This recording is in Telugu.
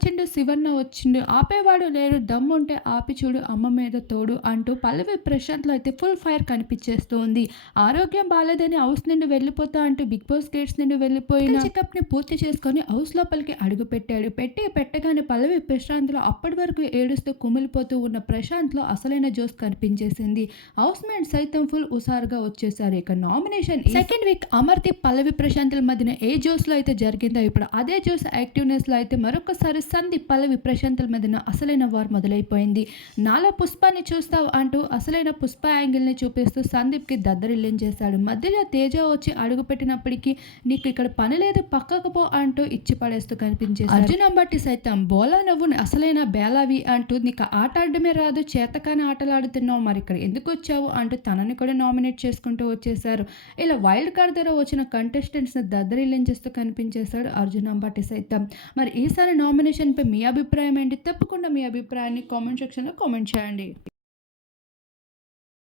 వచ్చిండు, శివన్న వచ్చిండు, ఆపేవాడు లేరు, దమ్ముంటే ఆపి చూడు అమ్మ మీద తోడు అంటూ పల్లవి ప్రశాంత్‌లో అయితే ఫుల్ ఫైర్ కనిపించేస్తూ ఉంది. ఆరోగ్యం బాలేదని హౌస్ నుండి వెళ్ళిపోతా అంటూ బిగ్ బాస్ గేట్స్ నుండి వెళ్ళిపోయిన చెకప్‌ని పూర్తి చేసుకొని హౌస్ లోపలికి అడుగుపెట్టాడు. పెట్టగానే పల్లవి ప్రశాంత్‌లో అప్పటి వరకు ఏడుస్తూ కుమిలిపోతూ ఉన్న ప్రశాంత్‌లో అసలైన జోస్ కనిపించేసింది. హౌస్ మేట్స్ సైతం ఫుల్ హుషారుగా వచ్చేసారు. ఇక నామినేషన్ సెకండ్ వీక్ అమర్‌దీప్, పల్లవి ప్రశాంత్‌ల మధ్యన ఏ జోస్‌లో అయితే జరిగిందో ఇప్పుడు అదే జోస్ యాక్టివ్‌నెస్‌లో అయితే మరొకసారి సందీప్, పల్లవి ప్రశాంత్‌ల మధ్యన అసలైన వార్ మొదలైపోయింది. నాలో పుష్పాన్ని చూస్తావు అంటూ అసలైన పుష్ప యాంగిల్‌ని చూపిస్తూ సందీప్‌కి దద్దరిల్లించేశాడు. మధ్యలో తేజ వచ్చి అడుగుపెట్టినప్పటికీ నీకు ఇక్కడ పని లేదు పక్కకు పో అంటూ ఇచ్చి పడేస్తూ కనిపించేశారు. అర్జున్ అంబటి సైతం బోలా నువ్వు అసలైన బేలావి అంటూ నీకు ఆట ఆడడమే రాదు, చేతకాని ఆటలాడుతున్నావు, మరి ఇక్కడ ఎందుకు వచ్చావు అంటూ తనని కూడా నామినేట్ చేసుకుంటూ వచ్చేశారు. ఇలా వైల్డ్ కార్డ్ ద్వారా వచ్చిన కంటెస్టెంట్స్ని దద్దరిల్లించేస్తూ కనిపించేశాడు అర్జున్ అంబటి సైతం. మరి ఈసారి నామినేషన్పై మీ అభిప్రాయం ఏంటి? తప్పకుండా మీ అభిప్రాయాన్ని కామెంట్ సెక్షన్లో కామెంట్ చేయండి.